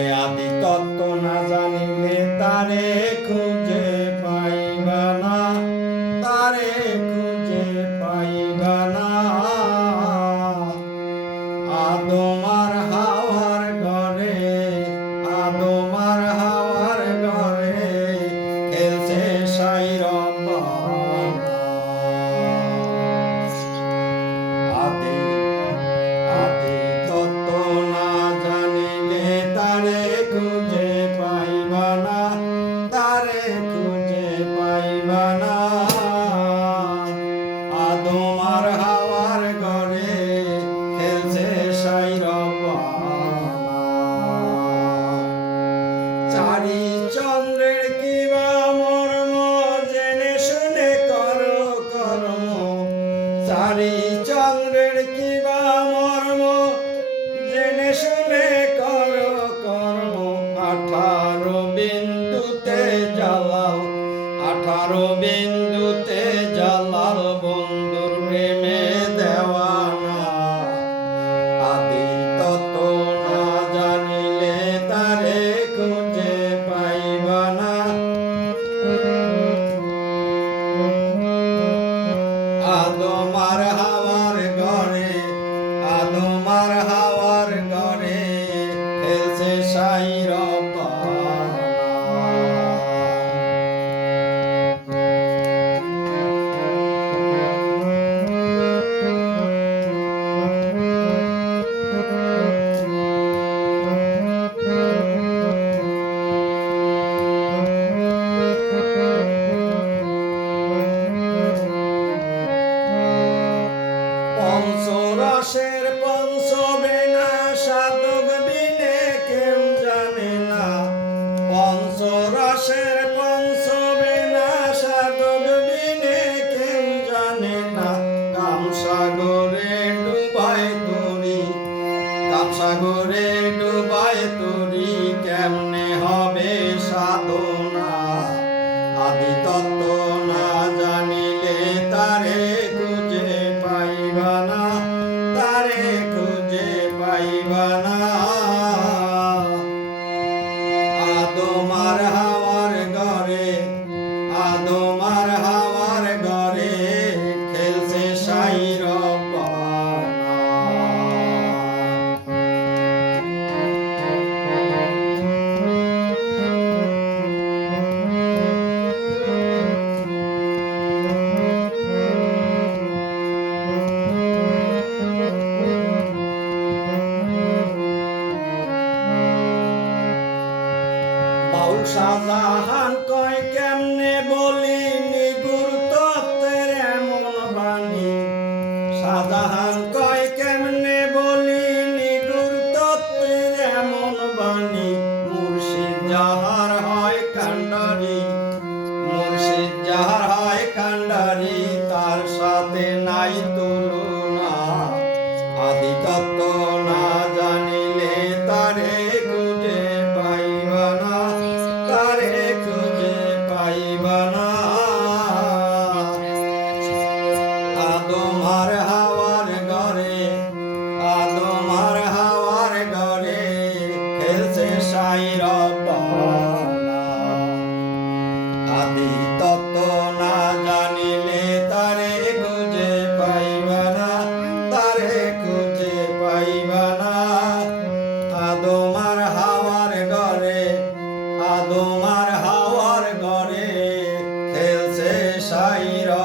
এ আদি তত্ত্ব না জানিলে তারে খুঁজে পাইবা না, তারে খুঁজে পাইবা না। আদমার হাওয়ার ঘরে, আদমার হাওয়ার ঘরে খেলছে সাই রব্বানা। আদি আদি তত্ত্ব না জানিলে তারে খুঁজে পাইবা না, তারে খুঁজে পাইবা না। আদমার হাওয়ার ঘরে খেলছে সাই রব্বানা। চারি চন্দ্রের কিবা মর্ম জেনে শুনে করো কর্ম, চারি চন্দ্রের কিবা মর্ম জেনে শুনে করো কর্ম। 18 বিন্দুতে জ্বালাও, 18 বিন্দুতে জ্বালাও বন্ধুর প্রেমে দেওয়ানা। আদি তত্ত্ব না জানিলে তারে খুঁজে পাইবা না। আদমার হাওয়ার ঘরে, আদমার হাওয়ার ঘরে খেলছে সাই রব্বানা। পঞ্চরসের পঞ্চবেনা সাধক বিনে কেউ জানে না। পঞ্চরসের পঞ্চবেনা সাধক বিনে কেউ জানে না। কামসাগরে ডুবায় তরি, কামসাগরে ডুবায় তরি কেমনে হবে সাধনা। আদি তত্ত্ব না জানিলে তারে খুঁজে পাইবা না, তারে খুঁজে পাইবা না। আদমার হাওয়ার ঘরে, আদমার হাওয়ার ঘরে খেলছে সাই রব্বানা। বাউল শাহজাহান কয় কেমনে বলি নিগুর তত্ত্বের এমন বাণী। শাহজাহান কয় কেমনে বলি নিগুর তত্ত্বের এমন বাণী। মুর্শিদ যাহার হয় কান্ডারি, মুর্শিদ যাহার হয় কান্ডারি তার সাথে নাই তুলনা। আদি তত্ত্ব না জানিলে তারে খুঁজে পাইবা না, তারে খুঁজে পাইবা না। আদমার হাওয়ার ঘরে, আদমার হাওয়ার ঘরে খেলছে সাই রব্বানা। আদি তত্ত্ব না জানিলে তারে খুঁজে পাইবা না, তারে খুঁজে পাইবা না। আদমার হাওয়ার ঘরে, আদমার হাওয়ার ঘরে খেলছে সাই রব্বানা।